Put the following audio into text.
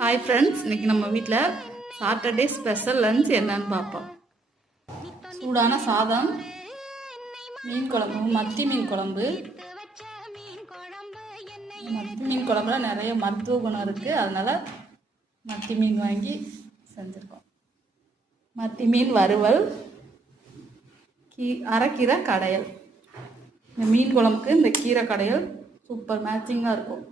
Hi friends, இன்றைக்கி நம்ம வீட்டில் சாட்டர்டே ஸ்பெஷல் லஞ்ச் என்னன்னு பார்ப்போம். சூடான சாதம், மீன் குழம்பு, மத்தி மீன் குழம்பு. மத்தி மீன் குழம்புல நிறைய மருத்துவ குணம் இருக்குது, அதனால் மத்தி மீன் வாங்கி செஞ்சுருக்கோம். மத்தி மீன் வறுவல், அரைக்கீரை கடையல். இந்த மீன் குழம்புக்கு இந்த கீரை கடையல் சூப்பர் மேட்சிங்காக இருக்கும்.